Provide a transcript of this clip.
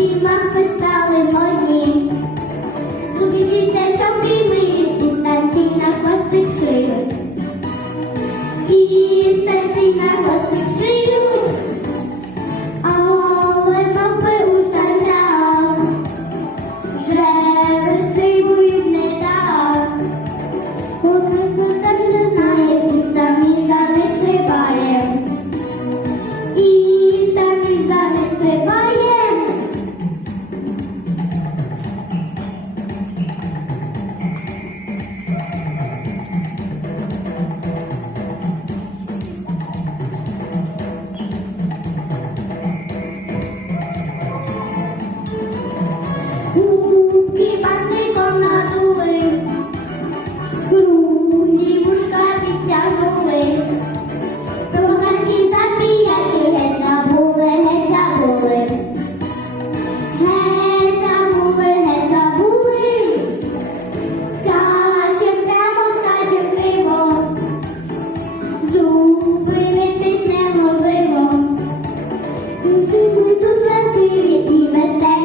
фільмах писали мої. Зубічі стежки мої і станцій на хвостик шиють. І станцій на хвостик шиють. Тут веселі і веселі.